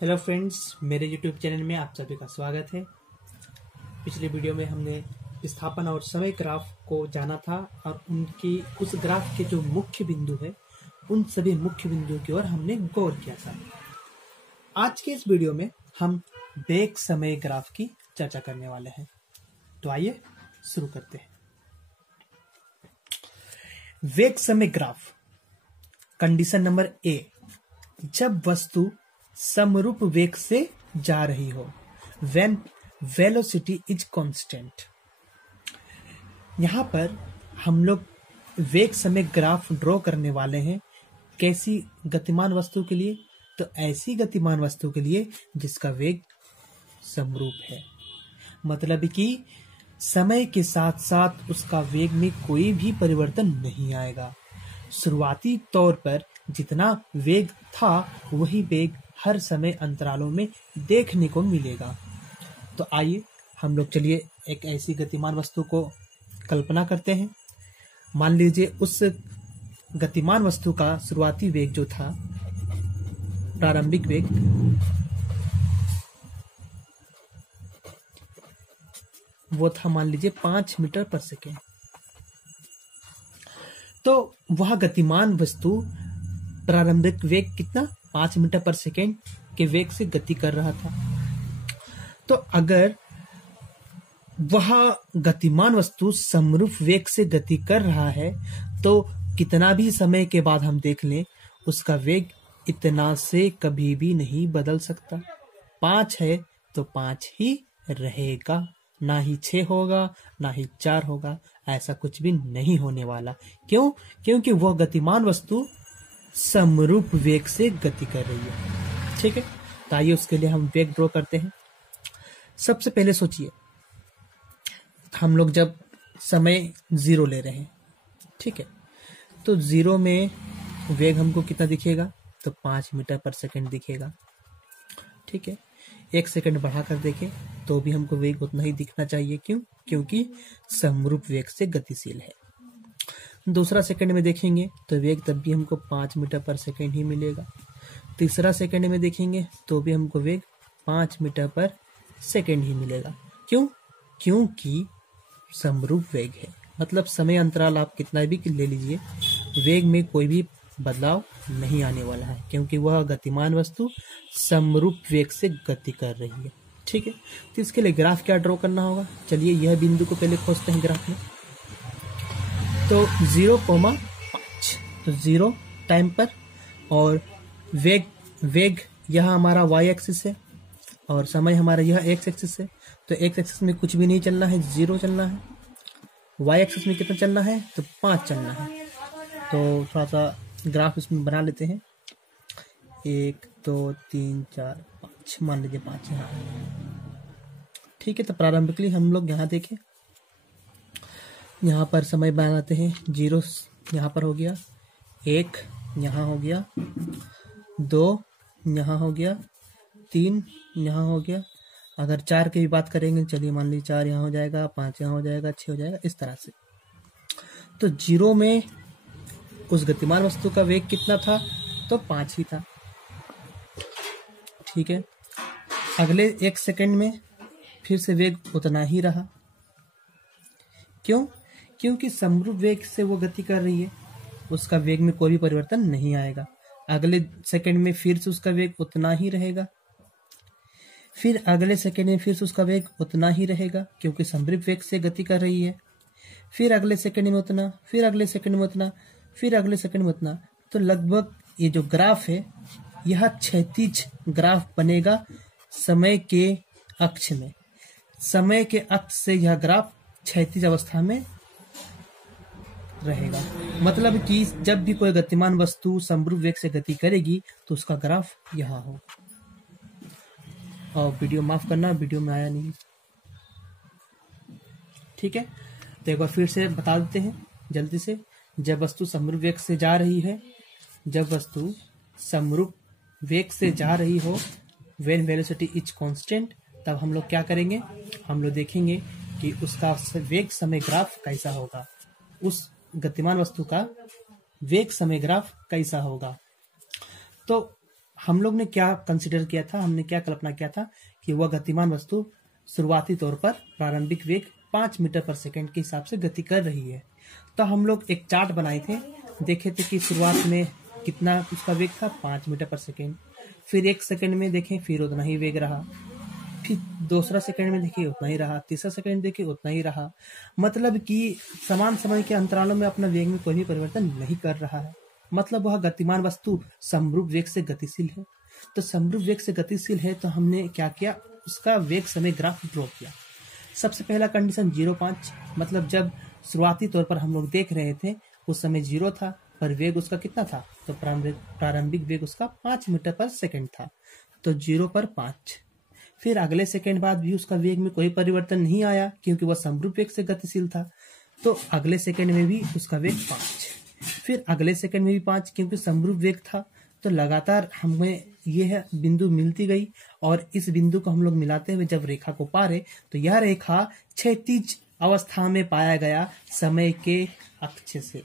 Hello friends, मेरे YouTube channel में आप सभी का स्वागत है। पिछले वीडियो में हमने विस्थापन और समय ग्राफ को जाना था और उनकी उस ग्राफ के जो मुख्य बिंदु है उन सभी मुख्य बिंदुओं की ओर हमने गौर किया था। आज के इस वीडियो में हम वेग समय ग्राफ की चर्चा करने वाले हैं। तो आइए शुरू करते हैं। वेग समय ग्राफ कंडीशन नंबर ए, जब वस्तु समरूप वेग से जा रही हो, when velocity is constant। यहां पर हम लोग वेग समय ग्राफ ड्रॉ करने वाले हैं। कैसी गतिमान वस्तु के लिए? तो ऐसी गतिमान वस्तु के लिए जिसका वेग समरूप है, मतलब कि समय के साथ साथ उसका वेग में कोई भी परिवर्तन नहीं आएगा। शुरुआती तौर पर जितना वेग था वही वेग हर समय अंतरालों में देखने को मिलेगा। तो आइए हम लोग चलिए एक ऐसी गतिमान वस्तु को कल्पना करते हैं। मान लीजिए उस गतिमान वस्तु का शुरुआती वेग जो था, प्रारंभिक वेग, वो था मान लीजिए 5 मीटर पर सेकेंड। तो वह गतिमान वस्तु प्रारंभिक वेग कितना, 5 मीटर पर सेकेंड के वेग से गति कर रहा था। तो अगर वह गतिमान वस्तु समरूप वेग से गति कर रहा है तो कितना भी समय के बाद हम देख लें, उसका वेग इतना से कभी भी नहीं बदल सकता। 5 है तो 5 ही रहेगा, ना ही 6 होगा ना ही 4 होगा, ऐसा कुछ भी नहीं होने वाला। क्यों? क्योंकि वह गतिमान वस्तु समरूप वेग से गति कर रही है। ठीक है, तो आइए उसके लिए हम वेग ड्रॉ करते हैं। सबसे पहले सोचिए, हम लोग जब समय 0 ले रहे हैं, ठीक है, तो 0 में वेग हमको कितना दिखेगा? तो 5 मीटर पर सेकेंड दिखेगा। ठीक है, 1 सेकेंड बढ़ा कर देखें तो भी हमको वेग उतना ही दिखना चाहिए। क्यों? क्योंकि समरूप वेग से गतिशील है। दूसरा सेकंड में देखेंगे तो वेग तब भी हमको 5 मीटर पर सेकंड ही मिलेगा। तीसरा सेकंड में देखेंगे तो भी हमको वेग 5 मीटर पर सेकंड ही मिलेगा। क्यों? क्योंकि समरूप वेग है, मतलब समय अंतराल आप कितना भी ले लीजिए, वेग में कोई भी बदलाव नहीं आने वाला है, क्योंकि वह गतिमान वस्तु समरूप वेग से गति कर रही है। ठीक है, तो इसके लिए ग्राफ क्या ड्रॉ करना होगा? चलिए यह बिंदु को पहले खोजते हैं ग्राफ में। तो 0,5, तो 0 टाइम पर, और वेग यह हमारा y एक्सिस है और समय हमारा यह x एक्सिस है। तो x एक्सिस में कुछ भी नहीं चलना है, 0 चलना है। y एक्सिस में कितना चलना है? तो 5 चलना है। तो थोड़ा सा ग्राफ इसमें बना लेते हैं। 1 2 3 4 5, मान लीजिए 5 यहाँ। ठीक है, तो प्रारंभिकली हम लोग यहाँ देखें, यहाँ पर समय बनाते हैं। 0 यहाँ पर हो गया, 1 यहाँ हो गया, 2 यहाँ हो गया, 3 यहाँ हो गया। अगर 4 की भी बात करेंगे, चलिए मान लीजिए 4 यहाँ हो जाएगा, 5 यहाँ हो जाएगा, 6 हो जाएगा, इस तरह से। तो 0 में उस गतिमान वस्तु का वेग कितना था? तो 5 ही था। ठीक है, अगले 1 सेकंड में फिर से वेग उतना ही रहा। क्यों? क्योंकि समरूप वेग से वो गति कर रही है, उसका वेग में कोई भी परिवर्तन नहीं आएगा। अगले सेकंड में फिर से उसका वेग उतना ही रहेगा, फिर अगले सेकंड में फिर से उसका वेग उतना ही रहेगा, क्योंकि समरूप वेग से गति कर रही है। फिर अगले सेकंड में उतना, फिर अगले सेकंड में उतना, फिर अगले सेकंड में उतना। तो लगभग ये जो ग्राफ है यह क्षैतिज ग्राफ बनेगा समय के अक्ष में। समय के अक्ष से यह ग्राफ क्षैतिज अवस्था में रहेगा, मतलब कि जब भी कोई गतिमान वस्तु समरूप वेग से गति करेगी तो उसका ग्राफ यहाँ हो। और वीडियो माफ करना, वीडियो में आया नहीं। ठीक है, तो एक बार फिर से बता देते हैं जल्दी से। जब वस्तु समरूप वेग से जा रही है, जब वस्तु समरूप वेग से जा रही हो, व्हेन वेलोसिटी इज कांस्टेंट, तब हम लोग क्या करेंगे? हम लोग देखेंगे कि उसका वेग समय ग्राफ कैसा होगा, उस गतिमान वस्तु का वेग समय ग्राफ कैसा होगा। तो हम लोग ने क्या कंसिडर किया था, हमने क्या कल्पना किया था कि वह गतिमान वस्तु शुरुआती तौर पर प्रारंभिक वेग 5 मीटर पर सेकंड के हिसाब से गति कर रही है। तो हम लोग एक चार्ट बनाए थे, देखे थे कि शुरुआत में कितना उसका वेग था, 5 मीटर पर सेकंड। फिर 1 सेकंड में देखें, फिर उतना ही वेग रहा। फिर दूसरा सेकंड में देखिए उतना ही रहा, तीसरा सेकंड देखिए उतना ही रहा। मतलब कि समान समय के अंतरालों में अपना वेग में कोई भी परिवर्तन नहीं कर रहा है। मतलब वह गतिमान वस्तु समरूप वेग से गतिशील है। तो समरूप वेग से गतिशील है तो हमने क्या किया, उसका वेग समय ग्राफ ड्रॉ किया। सबसे पहला कंडीशन 0.5, मतलब जब शुरुआती तौर पर हम लोग देख रहे थे उस समय 0 था, पर वेग उसका कितना था, तो प्रारंभिक वेग उसका 5 मीटर पर सेकंड था। तो 0 पर 5। फिर अगले सेकंड बाद भी उसका वेग में कोई परिवर्तन नहीं आया क्योंकि वह समरूप वेग से गतिशील था। तो अगले सेकंड में भी उसका वेग 5। फिर अगले सेकंड में भी 5 क्योंकि समरूप वेग था। तो लगातार हमें यह बिंदु मिलती गई और इस बिंदु को हम लोग मिलाते हुए जब रेखा को पारे तो यह रेखा क्षैतिज अवस्था में पाया गया समय के अक्ष से।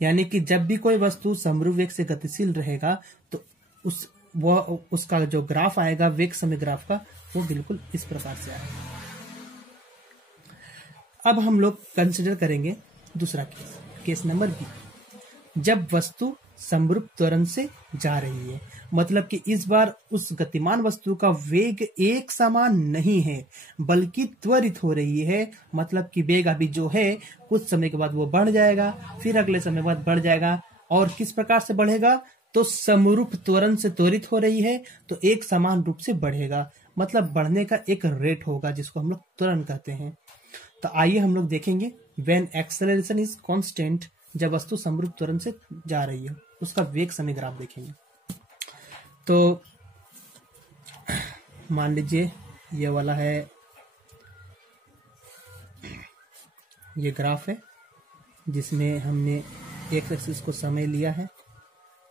यानी कि जब भी कोई वस्तु समरूप वेग से गतिशील रहेगा तो उसका जो ग्राफ आएगा वेग समय ग्राफ का, वो बिल्कुल इस प्रकार से आएगा। अब हम लोग कंसिडर करेंगे दूसरा केस नंबर बी। जब वस्तु समरूप त्वरण से जा रही है, मतलब कि इस बार उस गतिमान वस्तु का वेग एक समान नहीं है बल्कि त्वरित हो रही है। मतलब कि वेग अभी जो है कुछ समय के बाद वो बढ़ जाएगा, फिर अगले समय बाद बढ़ जाएगा। और किस प्रकार से बढ़ेगा, तो समरूप त्वरण से त्वरित हो रही है तो एक समान रूप से बढ़ेगा। मतलब बढ़ने का एक रेट होगा जिसको हम लोग त्वरण कहते हैं। तो आइए हम लोग देखेंगे व्हेन एक्सेलरेशन इज कांस्टेंट, जब वस्तु समरूप त्वरण से जा रही है उसका वेग समय ग्राफ देखेंगे। तो मान लीजिए ये वाला है, ये ग्राफ है जिसमें हमने एक्स एक्सिस को समय लिया है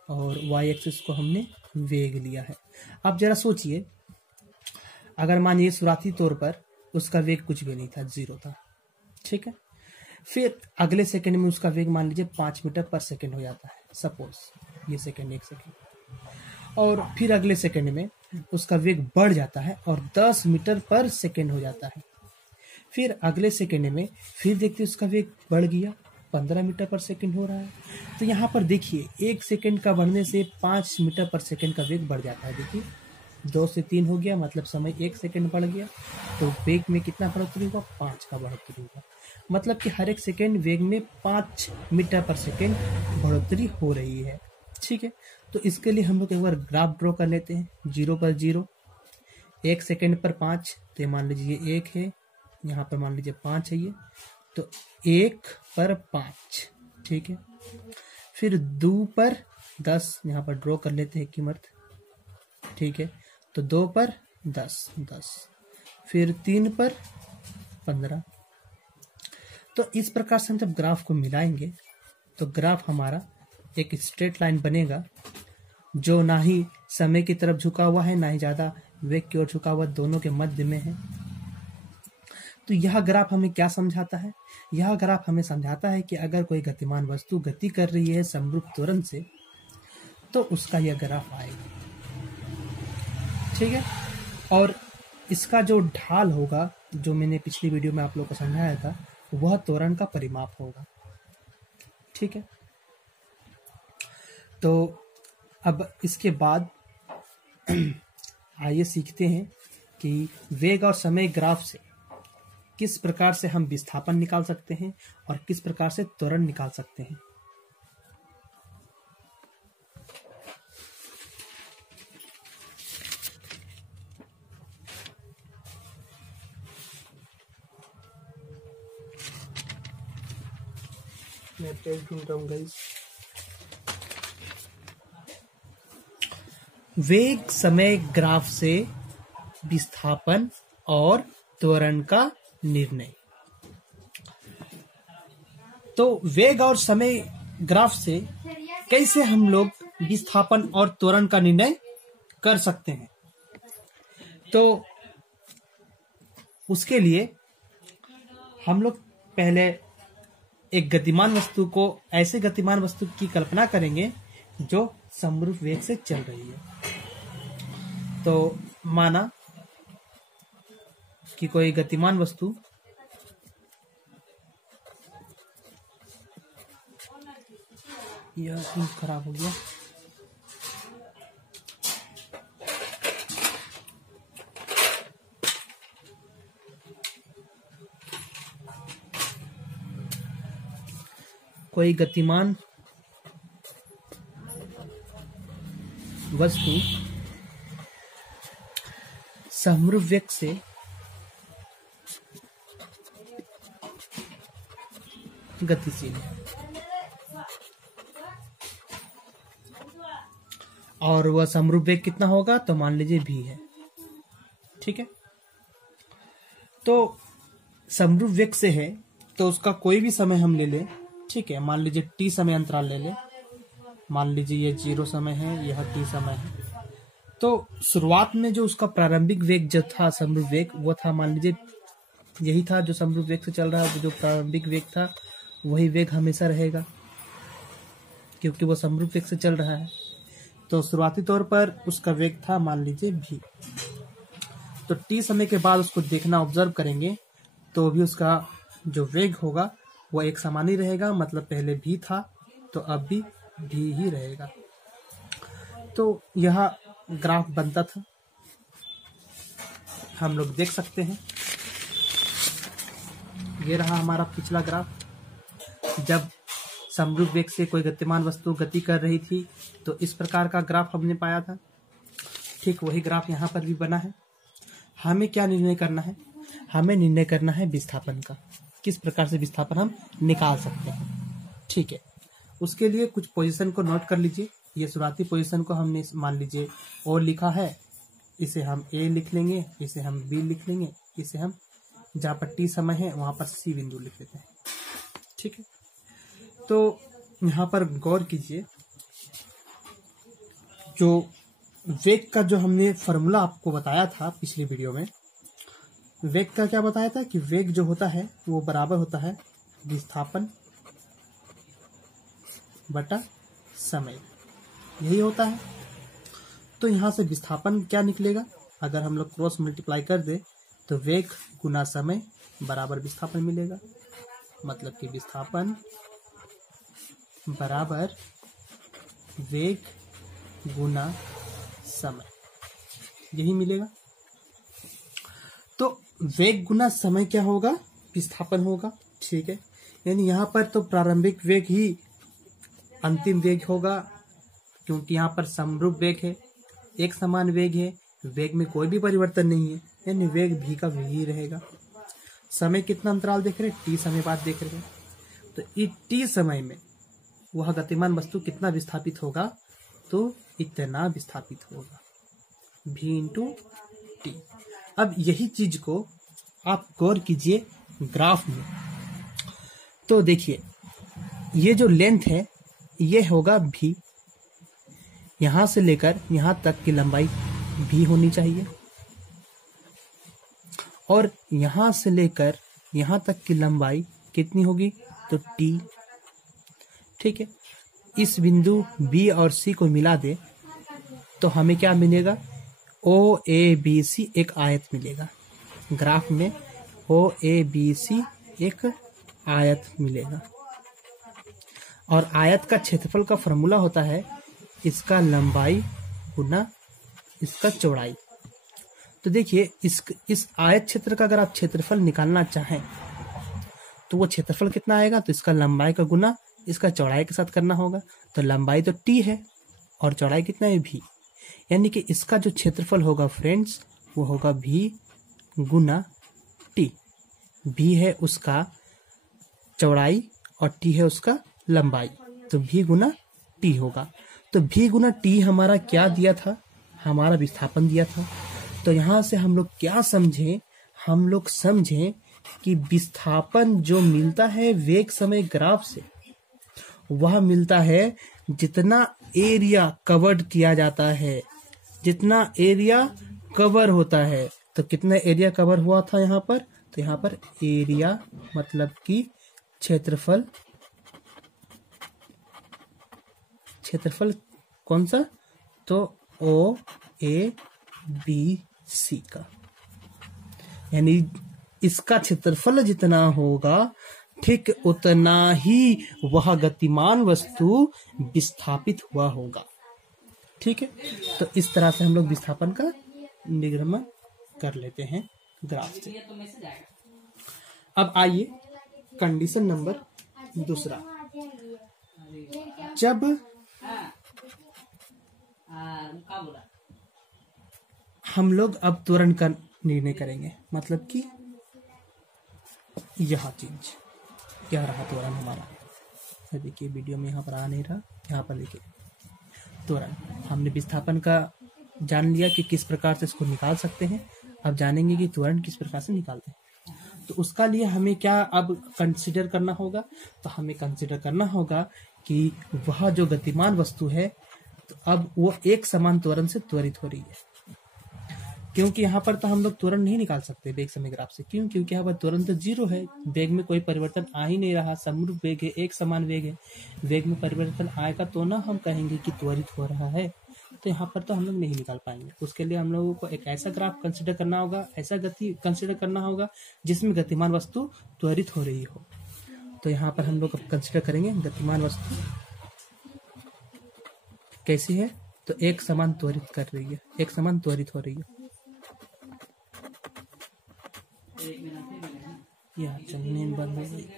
और वाई एक्सिस को हमने वेग लिया है। अब जरा सोचिए, अगर मानिए शुरुआती तौर पर उसका वेग कुछ भी नहीं था, 0 था, ठीक है। फिर अगले सेकंड में उसका वेग मान लीजिए 5 मीटर पर सेकंड हो जाता है, सपोज ये सेकंड 1 सेकंड। और फिर अगले सेकंड में उसका वेग बढ़ जाता है और 10 मीटर पर सेकंड हो जाता है। फिर अगले सेकंड में फिर देखते उसका वेग बढ़ गया, 15 मीटर पर सेकंड हो रहा है। तो यहाँ पर देखिए 1 सेकंड का बढ़ने से 5 मीटर पर सेकंड का वेग बढ़ जाता है। देखिए 2 से 3 हो गया, मतलब समय 1 सेकंड बढ़ गया। तो वेग में कितना बढ़ोतरी होगा, 5 का बढ़ोतरी होगा। मतलब कि हर एक सेकंड वेग में 5 मीटर पर सेकंड बढ़ोतरी हो रही है, ठीक है। तो इसके लिए हम लोग एक बार ग्राफ ड्रॉ कर लेते हैं। 0 पर 0, 1 सेकंड पर 5, तो मान लीजिए 1 है, यहाँ पर मान लीजिए 5 है ये, तो 1 पर 5, ठीक है। फिर 2 पर 10, यहाँ पर ड्रॉ कर लेते हैं कीमत, ठीक है। तो 2 पर 10, 10। फिर 3 पर 15। तो इस प्रकार से हम जब ग्राफ को मिलाएंगे तो ग्राफ हमारा एक स्ट्रेट लाइन बनेगा जो ना ही समय की तरफ झुका हुआ है ना ही ज्यादा वेग की ओर झुका हुआ, दोनों के मध्य में है। तो यह ग्राफ हमें क्या समझाता है, यह ग्राफ हमें समझाता है कि अगर कोई गतिमान वस्तु गति कर रही है समरूप त्वरण से तो उसका यह ग्राफ आएगा, ठीक है। और इसका जो ढाल होगा, जो मैंने पिछली वीडियो में आप लोगों को समझाया था, वह त्वरण का परिमाप होगा, ठीक है। तो अब इसके बाद आइए सीखते हैं कि वेग और समय ग्राफ से किस प्रकार से हम विस्थापन निकाल सकते हैं और किस प्रकार से त्वरण निकाल सकते हैं। मैं पेज ढूंढ रहा हूं गाइस। वेग समय ग्राफ से विस्थापन और त्वरण का निर्णय। तो वेग और समय ग्राफ से कैसे हम लोग विस्थापन और त्वरण का निर्णय कर सकते हैं, तो उसके लिए हम लोग पहले एक गतिमान वस्तु को, ऐसे गतिमान वस्तु की कल्पना करेंगे जो समरूप वेग से चल रही है। तो माना कि कोई गतिमान वस्तु यह खराब हो गया। कोई गतिमान वस्तु समरूप वेग से गतिशील है और वह समरूप वेग कितना होगा, तो मान लीजिए v है। ठीक है, तो समरूप वेग से है तो उसका कोई भी समय हम ले लें। ठीक है, मान लीजिए t समय अंतराल ले लें। मान लीजिए ये 0 समय है, यह t समय है। तो शुरुआत में जो उसका प्रारंभिक वेग जो था समरूप वेग, वो था मान लीजिए यही था जो समरूप वेग से चल रहा है। जो प्रारंभिक वेग था वही वेग हमेशा रहेगा क्योंकि वो समरूप वेग से चल रहा है। तो शुरुआती तौर पर उसका वेग था मान लीजिए v। तो t समय के बाद उसको देखना, ऑब्जर्व करेंगे तो भी उसका जो वेग होगा वो एक समान ही रहेगा। मतलब पहले v था तो अब भी v ही रहेगा। तो यह ग्राफ बनता था, हम लोग देख सकते हैं। ये रहा हमारा पिछला ग्राफ। जब समरूप वेग से कोई गतिमान वस्तु गति कर रही थी तो इस प्रकार का ग्राफ हमने पाया था। ठीक वही ग्राफ यहाँ पर भी बना है। हमें क्या निर्णय करना है, हमें निर्णय करना है विस्थापन का, किस प्रकार से विस्थापन हम निकाल सकते हैं। ठीक है, उसके लिए कुछ पोजीशन को नोट कर लीजिए। ये शुरुआती पोजीशन को हमने मान लीजिए ओ लिखा है, इसे हम ए लिख लेंगे, इसे हम बी लिख लेंगे, इसे हम जहाँ पर टी समय है वहां पर सी बिंदु लिख लेते हैं। ठीक है, तो यहाँ पर गौर कीजिए, जो वेग का जो हमने फॉर्मूला आपको बताया था पिछली वीडियो में, वेग का क्या बताया था कि वेग जो होता है वो बराबर होता है विस्थापन बटा समय, यही होता है। तो यहाँ से विस्थापन क्या निकलेगा, अगर हम लोग क्रॉस मल्टीप्लाई कर दे तो वेग गुना समय बराबर विस्थापन मिलेगा। मतलब कि विस्थापन बराबर वेग गुना समय, यही मिलेगा। तो वेग गुना समय क्या होगा, विस्थापन होगा। ठीक है, यानी यहाँ पर तो प्रारंभिक वेग ही अंतिम वेग होगा क्योंकि यहाँ पर समरूप वेग है, एक समान वेग है, वेग में कोई भी परिवर्तन नहीं है, यानी वेग भी का भी ही रहेगा। समय कितना अंतराल देख रहे हैं, टी समय बाद देख रहे हैं। तो इस टी समय में वह गतिमान वस्तु कितना विस्थापित होगा, तो इतना विस्थापित होगा, v इंटू टी। अब यही चीज को आप गौर कीजिए ग्राफ में। तो देखिए ये जो लेंथ है ये होगा v, यहां से लेकर यहां तक की लंबाई v होनी चाहिए और यहां से लेकर यहां तक की लंबाई कितनी होगी, तो t। ठीक है, इस बिंदु B और C को मिला दे तो हमें क्या मिलेगा, OABC एक आयत मिलेगा। ग्राफ में OABC एक आयत मिलेगा और आयत का क्षेत्रफल का फॉर्मूला होता है इसका लंबाई गुना इसका चौड़ाई। तो देखिए इस आयत क्षेत्र का अगर आप क्षेत्रफल निकालना चाहें तो वो क्षेत्रफल कितना आएगा, तो इसका लंबाई का गुना इसका चौड़ाई के साथ करना होगा। तो लंबाई तो t है और चौड़ाई कितना है v, यानी कि इसका जो क्षेत्रफल होगा फ्रेंड्स वो होगा v गुना t। v है उसका चौड़ाई और t है उसका लंबाई, तो v गुना t होगा। तो v गुना t हमारा क्या दिया था, हमारा विस्थापन दिया था। तो यहाँ से हम लोग क्या समझे, हम लोग समझे कि विस्थापन जो मिलता है वेग समय ग्राफ से वह मिलता है जितना एरिया कवर्ड किया जाता है, जितना एरिया कवर होता है। तो कितना एरिया कवर हुआ था यहाँ पर, तो यहाँ पर एरिया मतलब कि क्षेत्रफल कौन सा? तो ओ ए बी सी का, यानी इसका क्षेत्रफल जितना होगा ठीक उतना ही वह गतिमान वस्तु विस्थापित हुआ होगा। ठीक है, तो इस तरह से हम लोग विस्थापन का निर्गमन कर लेते हैं ग्राफ से। अब आइए कंडीशन नंबर दूसरा, जब हम लोग अब त्वरण का निर्णय करेंगे, मतलब कि यह चीज क्या रहा त्वरण हमारा। देखिए वीडियो में यहाँ पर आ नहीं रहा, यहाँ पर देखिए त्वरण। हमने विस्थापन का जान लिया कि किस प्रकार से इसको निकाल सकते हैं, अब जानेंगे कि त्वरण किस प्रकार से निकालते हैं। तो उसका लिए हमें क्या अब कंसीडर करना होगा? तो हमें कंसीडर करना होगा कि वह जो गतिमान वस्तु है तो अब वो एक समान त्वरण से त्वरित हो रही है, क्योंकि यहाँ पर तो हम लोग त्वरण नहीं निकाल सकते वेग समय ग्राफ से। क्यों? क्योंकि यहाँ पर त्वरण तो जीरो है, वेग में कोई परिवर्तन आ ही नहीं रहा, समरूप वेग है, एक समान वेग है। वेग में परिवर्तन आएगा तो ना हम कहेंगे कि त्वरित हो रहा है, तो यहाँ पर तो हम लोग नहीं निकाल पाएंगे। उसके लिए हम लोगों को एक ऐसा ग्राफ कंसिडर करना होगा, ऐसा गति कंसिडर करना होगा जिसमें गतिमान वस्तु त्वरित हो रही हो। तो यहाँ पर हम लोग कंसिडर करेंगे गतिमान वस्तु कैसी है, तो एक समान त्वरित कर रही है, एक समान त्वरित हो रही है। या चलने बंद हो गई।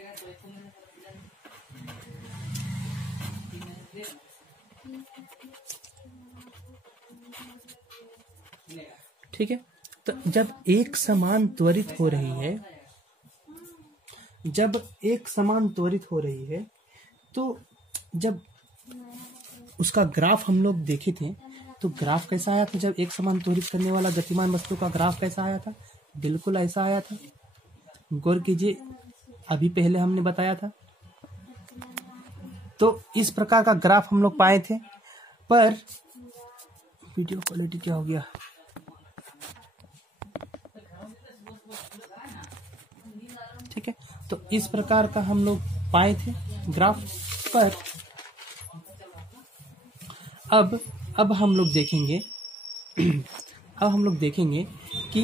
ठीक है, तो जब एक समान त्वरित हो रही है, जब एक समान त्वरित हो रही है, तो जब उसका ग्राफ हम लोग देखे थे तो ग्राफ कैसा आया था? जब एक समान त्वरित करने वाला गतिमान वस्तु का ग्राफ कैसा आया था? बिल्कुल ऐसा आया था। गौर कीजिए, अभी पहले हमने बताया था। तो इस प्रकार का ग्राफ हम लोग पाए थे, पर वीडियो क्वालिटी क्या हो गया? ठीक है, तो इस प्रकार का हम लोग पाए थे ग्राफ पर। अब हम लोग देखेंगे अब हम लोग देखेंगे कि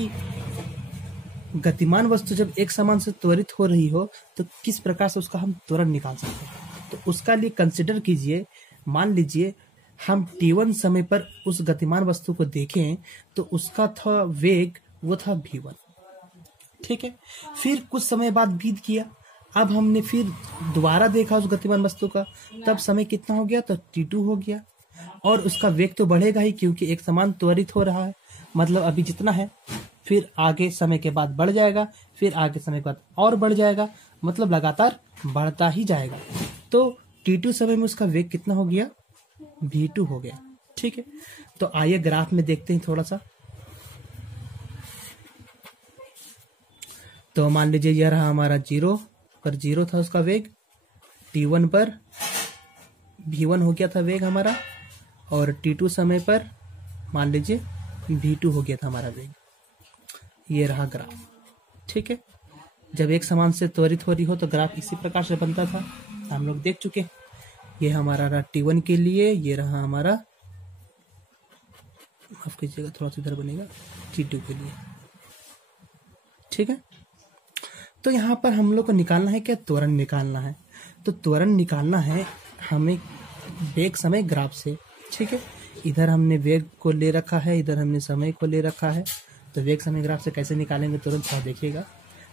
गतिमान वस्तु जब एक समान से त्वरित हो रही हो तो किस प्रकार से उसका हम त्वरण निकाल सकते हैं। तो उसका लिए कंसिडर कीजिए, मान लीजिए हम t1 समय पर उस गतिमान वस्तु को देखें तो उसका था वेग, वो था v1। ठीक है, फिर कुछ समय बाद बीत गया, अब हमने फिर दोबारा देखा उस गतिमान वस्तु का, तब समय कितना हो गया? तो t2 हो गया। और उसका वेग तो बढ़ेगा ही, क्योंकि एक समान त्वरित हो रहा है, मतलब अभी जितना है फिर आगे समय के बाद बढ़ जाएगा, फिर आगे समय के बाद और बढ़ जाएगा, मतलब लगातार बढ़ता ही जाएगा। तो t2 समय में उसका वेग कितना हो गया? v2 हो गया। ठीक है, तो आइए ग्राफ में देखते हैं थोड़ा सा। तो मान लीजिए यह रहा हमारा 0 पर 0 था उसका वेग, t1 पर v1 हो गया था वेग हमारा, और t2 समय पर मान लीजिए v2 हो गया था हमारा वेग। ये रहा ग्राफ। ठीक है, जब एक समान से त्वरित हो रही हो तो ग्राफ इसी प्रकार से बनता था, हम लोग देख चुके। ये हमारा रहा t1 के लिए, ये रहा हमारा, माफ कीजिएगा थोड़ा सा इधर बनेगा, t2 के लिए। ठीक है, तो यहाँ पर हम लोग को निकालना है क्या? त्वरण निकालना है। तो त्वरण निकालना है हमें वेग समय ग्राफ से। ठीक है, इधर हमने वेग को ले रखा है, इधर हमने समय को ले रखा है। तो वेग समय ग्राफ से कैसे निकालेंगे तुरंत थोड़ा देखिएगा।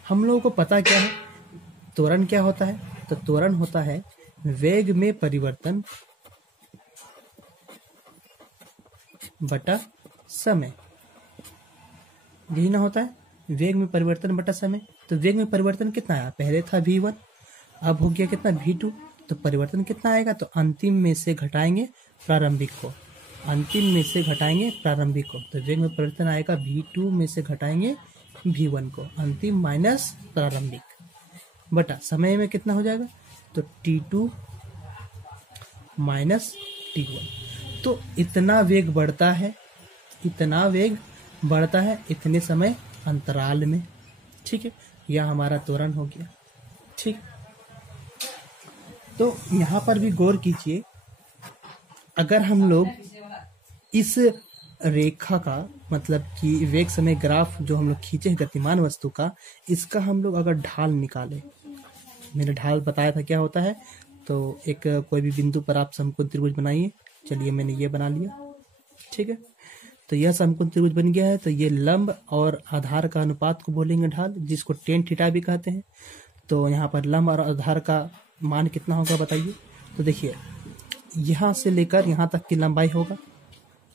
हम लोगों को पता क्या है त्वरण क्या होता है? तो त्वरण होता है वेग में परिवर्तन बटा समय, यही ना होता है, वेग में परिवर्तन बटा समय। तो वेग में परिवर्तन कितना आया? पहले था v1, अब हो गया कितना? v2। तो परिवर्तन कितना आएगा? तो अंतिम में से घटाएंगे प्रारंभिक को, अंतिम में से घटाएंगे प्रारंभिक को। तो वेग में परिवर्तन आएगा v2 में से घटाएंगे v1 को, अंतिम माइनस प्रारंभिक, बटा समय में कितना हो जाएगा? तो t2 माइनस t1। तो इतना वेग बढ़ता है, इतना वेग बढ़ता है इतने समय अंतराल में। ठीक है, यह हमारा त्वरण हो गया। ठीक, तो यहाँ पर भी गौर कीजिए, अगर हम लोग इस रेखा का मतलब कि वेग समय ग्राफ जो हम लोग खींचे हैं गतिमान वस्तु का, इसका हम लोग अगर ढाल निकालें, मैंने ढाल बताया था क्या होता है। तो एक कोई भी बिंदु पर आप समकोण त्रिभुज बनाइए। चलिए मैंने ये बना लिया, ठीक है। तो यह समकोण त्रिभुज बन गया है। तो ये लंब और आधार का अनुपात को बोलेंगे ढाल, जिसको टेन थीटा भी कहते हैं। तो यहाँ पर लंब और आधार का मान कितना होगा बताइए। तो देखिए यहाँ से लेकर यहाँ तक की लंबाई होगा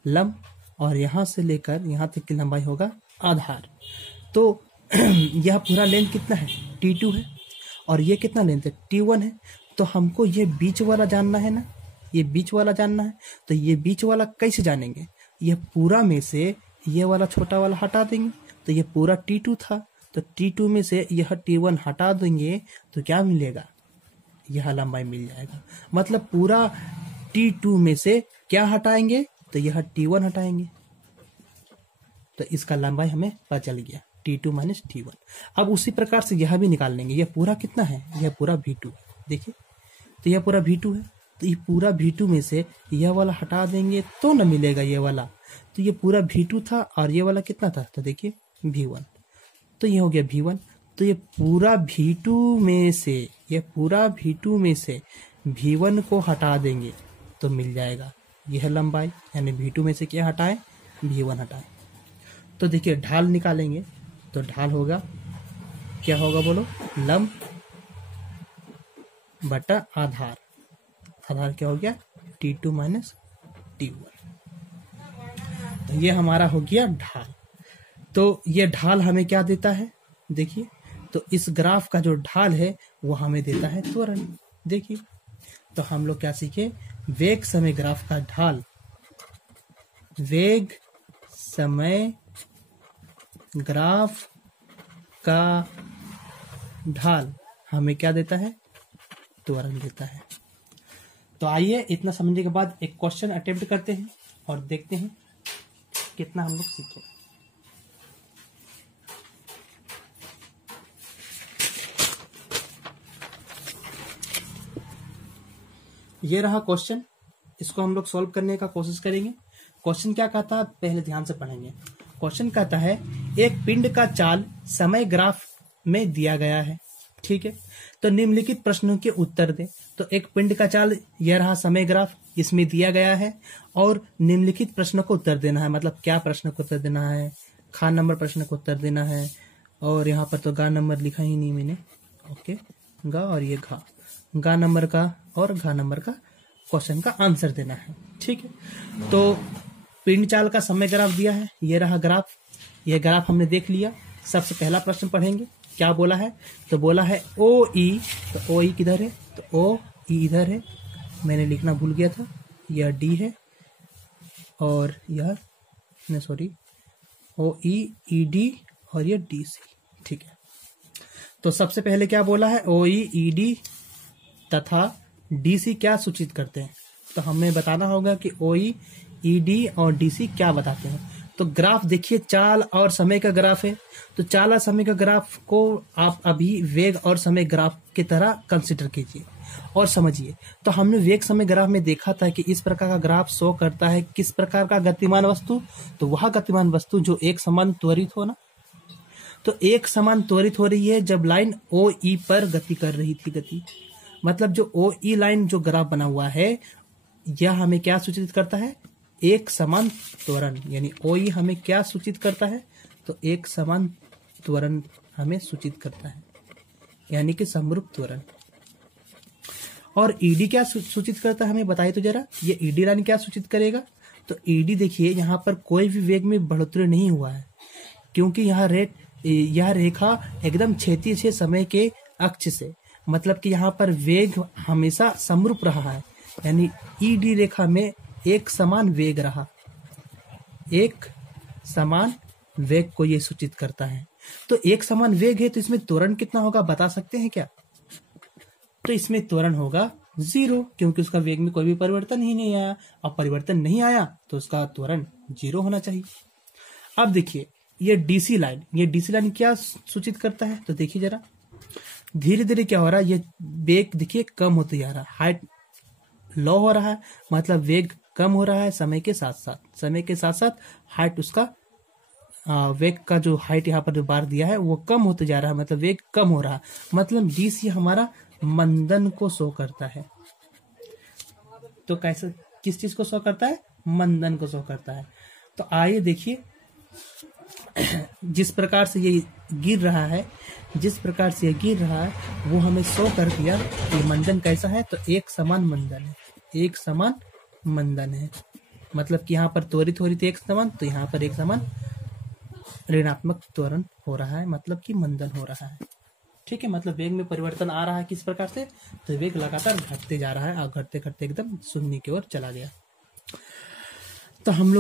लंब, और यहाँ से लेकर यहाँ तक की लंबाई होगा आधार। तो यह पूरा लेंथ कितना है, T2 है, और ये कितना लेंथ है, T1 है। तो हमको ये बीच वाला जानना है ना, ये बीच वाला जानना है। तो ये बीच वाला कैसे जानेंगे, यह पूरा में से ये वाला छोटा वाला हटा देंगे। तो ये पूरा T2 था, तो T2 में से यह T1 हटा देंगे तो क्या मिलेगा, यह लंबाई मिल जाएगा। मतलब पूरा T2 में से क्या हटाएंगे, तो यह T1 हटाएंगे। तो इसका लंबाई हमें पता चल गया, T2 माइनस T1। अब उसी प्रकार से यह भी निकाल लेंगे। यह पूरा कितना है, यह पूरा V2 देखिए। तो यह पूरा V2 है, तो ये पूरा V2 में से यह वाला हटा देंगे तो न मिलेगा ये वाला। तो ये पूरा V2 था और ये वाला कितना था, तो देखिए V1। तो ये हो गया V1। तो ये पूरा V2 में से, ये पूरा V2 में से V1 को हटा देंगे तो मिल जाएगा यह लंबाई। यानी V2 में से क्या हटाएं, V1 हटाएं। तो देखिए ढाल निकालेंगे। तो ढाल होगा, क्या होगा बोलो, लंब बटा आधार। आधार क्या हो गया, T2 माइनस T1। तो ये हमारा हो गया ढाल। तो ये ढाल हमें क्या देता है, देखिए। तो इस ग्राफ का जो ढाल है वो हमें देता है त्वरण। देखिए तो हम लोग क्या सीखे, वेग समय ग्राफ का ढाल, वेग समय ग्राफ का ढाल हमें क्या देता है, त्वरण देता है। तो आइए इतना समझने के बाद एक क्वेश्चन अटेम्प्ट करते हैं और देखते हैं कितना हम लोग सीखे। ये रहा क्वेश्चन, इसको हम लोग सॉल्व करने का कोशिश करेंगे। क्वेश्चन क्या कहता है, पहले ध्यान से पढ़ेंगे। क्वेश्चन कहता है एक पिंड का चाल समय ग्राफ में दिया गया है, ठीक है। तो निम्नलिखित प्रश्नों के उत्तर दे। तो एक पिंड का चाल, यह रहा समय ग्राफ, इसमें दिया गया है और निम्नलिखित प्रश्नों को उत्तर देना है। मतलब क्या प्रश्न को उत्तर देना है, खा नंबर प्रश्न को उत्तर देना है। और यहाँ पर तो गा नंबर लिखा ही नहीं मैंने, ओके, गा और ये गा नंबर का और घा नंबर का क्वेश्चन का आंसर देना है, ठीक है। तो पिंड चाल का समय ग्राफ दिया है, ये रहा ग्राफ। ये ग्राफ हमने देख लिया। सबसे पहला प्रश्न पढ़ेंगे, क्या बोला है, तो बोला है ओ ई। तो ओ ई किधर है, तो ओ ई इधर है, मैंने लिखना भूल गया था। यह डी है और यह सॉरी ओ ई डी और यह डी सी, ठीक है। तो सबसे पहले क्या बोला है, ओ ई डी तथा डी सी क्या सूचित करते हैं। तो हमें बताना होगा कि ओ ई डी और डी सी क्या बताते हैं। तो ग्राफ देखिए, चाल और समय का ग्राफ है। तो चाल और समय का ग्राफ को आप अभी वेग और समय ग्राफ की तरह कंसिडर कीजिए और समझिए। तो हमने वेग समय ग्राफ में देखा था कि इस प्रकार का ग्राफ शो करता है किस प्रकार का गतिमान वस्तु, तो वह गतिमान वस्तु जो एक समान त्वरित हो ना। तो एक समान त्वरित हो रही है जब लाइन ओ ई पर गति कर रही थी। गति मतलब जो ओ ई लाइन जो ग्राफ बना हुआ है, यह हमें क्या सूचित करता है, एक समान त्वरण। यानी ओ ई हमें क्या सूचित करता है, तो एक समान त्वरण हमें सूचित करता है, यानी कि समरूप त्वरण। और ईडी क्या सूचित करता है हमें बताइए तो जरा। ये ईडी लाइन क्या सूचित करेगा, तो ईडी देखिए यहाँ पर कोई भी वेग में बढ़ोतरी नहीं हुआ है, क्योंकि यह रेखा एकदम क्षैतिज है समय के अक्ष से। मतलब कि यहाँ पर वेग हमेशा समरूप रहा है, यानी ईडी रेखा में एक समान वेग रहा, एक समान वेग को ये सूचित करता है। तो एक समान वेग है तो इसमें त्वरण कितना होगा बता सकते हैं क्या, तो इसमें त्वरण होगा 0, क्योंकि उसका वेग में कोई भी परिवर्तन ही नहीं आया। अब परिवर्तन नहीं आया तो उसका त्वरण 0 होना चाहिए। अब देखिए ये डीसी लाइन क्या सूचित करता है, तो देखिए जरा धीरे धीरे क्या हो रहा है, ये वेग देखिए कम होते जा रहा है, हाइट लो हो रहा है, मतलब वेग कम हो रहा है समय के साथ साथ हाइट उसका वेग का जो हाइट यहाँ पर जो बार दिया है वो कम होते जा रहा है, मतलब वेग कम हो रहा है, मतलब डीसी हमारा मंदन को शो करता है। तो कैसे, किस चीज को शो करता है? मंदन को शो करता है। तो आइए देखिए, जिस प्रकार से ये गिर रहा है वो हमें शो कर दिया कि मंदन कैसा है। तो एक समान मंदन है, मतलब कि यहाँ पर त्वरित हो रही थी एक समान, तो यहाँ पर एक समान ऋणात्मक त्वरण हो रहा है, मतलब कि मंदन हो रहा है। ठीक है, मतलब वेग में परिवर्तन आ रहा है किस प्रकार से? तो वेग लगातार घटते जा रहा है और घटते घटते एकदम शून्य की ओर चला गया। तो हम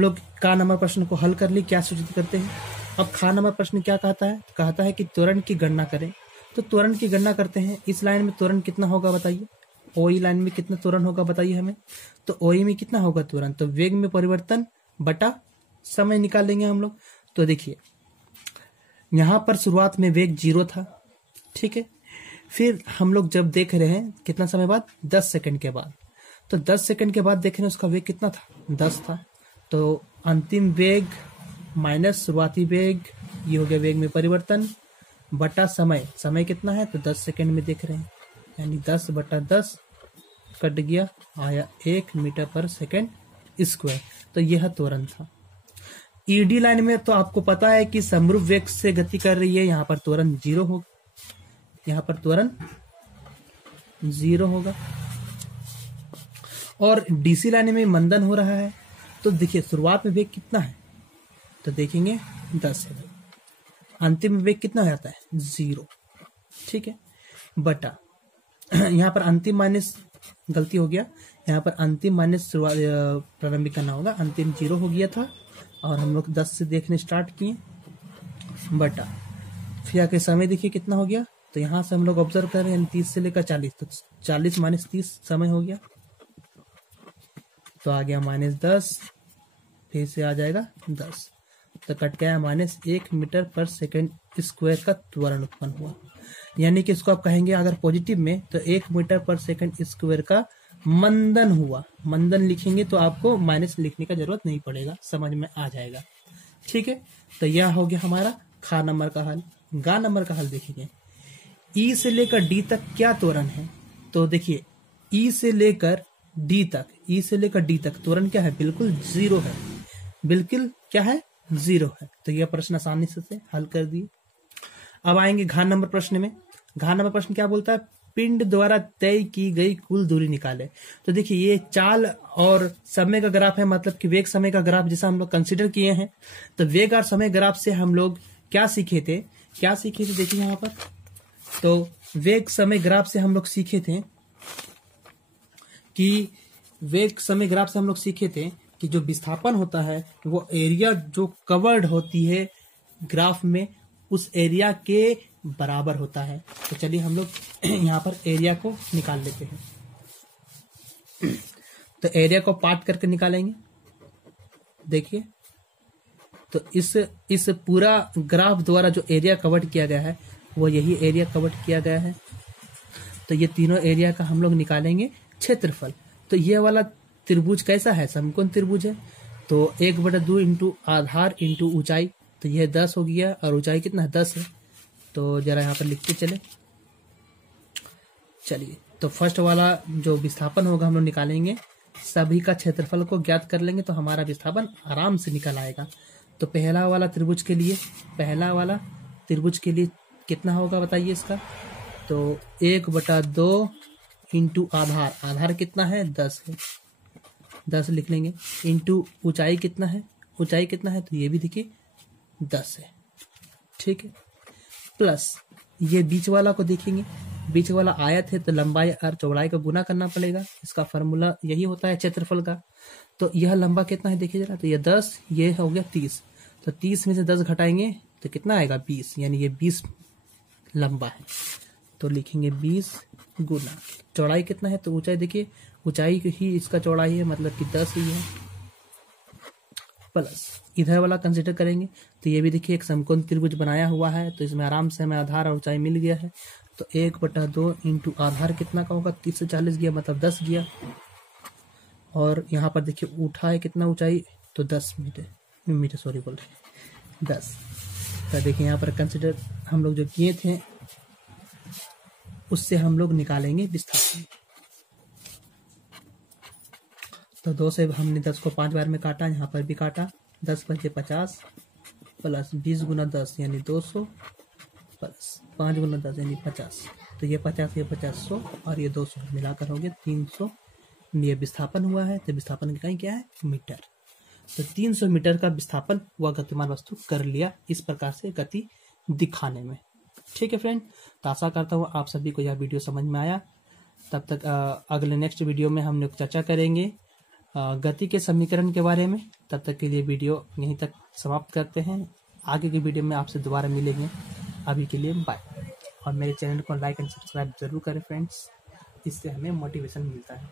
लोग का नंबर प्रश्न को हल कर ली। क्या सूचित करते हैं? अब खा नंबर प्रश्न क्या कहता है कि त्वरण की गणना करें। तो त्वरण की गणना करते हैं। इस लाइन में त्वरण कितना होगा बताइए? ओई लाइन में कितना त्वरण होगा बताइए हमें? तो ओई में कितना होगा त्वरण? तो वेग में परिवर्तन बटा समय निकालेंगे हम लोग। तो देखिए, यहाँ पर शुरुआत में वेग 0 था, ठीक है। फिर हम लोग जब देख रहे हैं कितना समय बाद, 10 सेकंड के बाद, तो 10 सेकंड के बाद देख रहे हैं उसका वेग कितना था? 10 था। तो अंतिम वेग माइनस शुरुआती वेग, ये हो गया वेग में परिवर्तन बटा समय कितना है? तो 10 सेकंड में देख रहे हैं, यानी 10 बटा 10 कट गया, आया 1 मीटर पर सेकंड स्क्वायर। तो यह त्वरण था। ईडी लाइन में तो आपको पता है कि समरूप वेग से गति कर रही है, यहाँ पर त्वरण 0 होगा, और डीसी लाइन में मंदन हो रहा है। तो देखिए, शुरुआत में वेग कितना है? तो देखेंगे 10 है, अंतिम में वेग कितना हो जाता है? 0, ठीक है, बटा यहाँ पर अंतिम माइनस, गलती हो गया, यहाँ पर अंतिम माइनस प्रारंभिक करना होगा। अंतिम 0 हो गया था और हम लोग 10 से देखने स्टार्ट किए, बटा फिर आके समय देखिए कितना हो गया। तो यहाँ से हम लोग ऑब्जर्व कर रहे हैं 30 से लेकर 40, तो 40 माइनस 30 समय हो गया, तो आ गया -10, फिर से आ जाएगा 10, तो कट गया -1 मीटर पर सेकंड स्क्वायर का त्वरण उत्पन्न हुआ। यानी कि इसको आप कहेंगे अगर पॉजिटिव में, तो 1 मीटर पर सेकंड स्क्वायर का मंदन हुआ। मंदन लिखेंगे तो आपको माइनस लिखने का जरूरत नहीं पड़ेगा, समझ में आ जाएगा। ठीक है, तो यह हो गया हमारा खा नंबर का हल। गा नंबर का हल देखेंगे। ई से लेकर डी तक क्या त्वरण है? तो देखिए, ई से लेकर डी तक त्वरण क्या है? बिल्कुल 0 है, बिल्कुल क्या है? 0 है। तो यह प्रश्न आसानी से हल कर दिए। अब आएंगे घा नंबर प्रश्न में। घा नंबर प्रश्न क्या बोलता है? पिंड द्वारा तय की गई कुल दूरी निकाले। तो देखिए, ये चाल और समय का ग्राफ है, मतलब कि वेग समय का ग्राफ जैसा हम लोग कंसीडर किए हैं। तो वेग और समय ग्राफ से हम लोग क्या सीखे थे? देखिए यहाँ पर, तो वेग समय ग्राफ से हम लोग सीखे थे कि जो विस्थापन होता है वो एरिया जो कवर्ड होती है ग्राफ में, उस एरिया के बराबर होता है। तो चलिए हम लोग यहाँ पर एरिया को निकाल लेते हैं। तो एरिया को पार्ट करके निकालेंगे। देखिए, तो इस पूरा ग्राफ द्वारा जो एरिया कवर किया गया है वो यही एरिया कवर किया गया है। तो ये तीनों एरिया का हम लोग निकालेंगे क्षेत्रफल। तो ये वाला त्रिभुज कैसा है? समकोण त्रिभुज है। तो 1/2 इंटू आधार इंटू ऊंचाई, तो यह 10 हो गया, और ऊंचाई कितना है? 10 है। तो जरा यहाँ पर लिखते चलिए, तो फर्स्ट वाला जो विस्थापन होगा हम लोग निकालेंगे, सभी का क्षेत्रफल को ज्ञात कर लेंगे तो हमारा विस्थापन आराम से निकल आएगा। तो पहला वाला त्रिभुज के लिए कितना होगा बताइए इसका? तो 1/2 इंटू आधार कितना है? 10 है, 10 लिख लेंगे, इंटू ऊंचाई कितना है? तो ये भी देखिए 10 है, ठीक है, प्लस ये बीच वाला को देखेंगे, बीच वाला आयत है तो लंबाई और चौड़ाई का गुना करना पड़ेगा। इसका फॉर्मूला यही होता है क्षेत्रफल का। तो यह लंबा कितना है देखिए जरा, तो ये 10, ये हो गया 30, तो 30 में से 10 घटाएंगे तो कितना आएगा? 20, यानी ये 20 लंबा है। तो लिखेंगे 20 गुना चौड़ाई कितना है? तो ऊंचाई देखिए, ऊंचाई ही इसका चौड़ाई है, मतलब कि 10 ही है, प्लस इधर वाला कंसीडर करेंगे तो ये भी देखिए एक समकोण त्रिभुज बनाया हुआ है। तो इसमें आराम से हमें आधार और ऊंचाई मिल गया है। तो 1/2 इंटू आधार कितना का होगा? 30 से 40 गया, मतलब 10 गया, और यहाँ पर देखिए उठा है कितना ऊंचाई, तो 10 मीटर सॉरी बोल रहे 10। तो देखिए यहाँ पर कंसिडर हम लोग जो किए थे उससे हम लोग निकालेंगे विस्थापन। तो 2 से हमने 10 को 5 बार में काटा, यहाँ पर भी काटा, 10 बचे 50 प्लस 20 गुना 10 यानी 200 प्लस 5 गुना 10 यानी 50। तो ये 50 ये 50 100 और ये 200 मिलाकर हो गए 300। ये विस्थापन हुआ है, तो विस्थापन की इकाई क्या है? मीटर। तो 300 मीटर का विस्थापन वह गतिमान वस्तु कर लिया इस प्रकार से गति दिखाने में। ठीक है फ्रेंड, तो आशा करता हूँ आप सभी को यह वीडियो समझ में आया। तब तक अगले नेक्स्ट वीडियो में हम लोग चर्चा करेंगे गति के समीकरण के बारे में। तब तक के लिए वीडियो यहीं तक समाप्त करते हैं। आगे की वीडियो में आपसे दोबारा मिलेंगे। अभी के लिए बाय। और मेरे चैनल को लाइक एंड सब्सक्राइब जरूर करें फ्रेंड्स, इससे हमें मोटिवेशन मिलता है।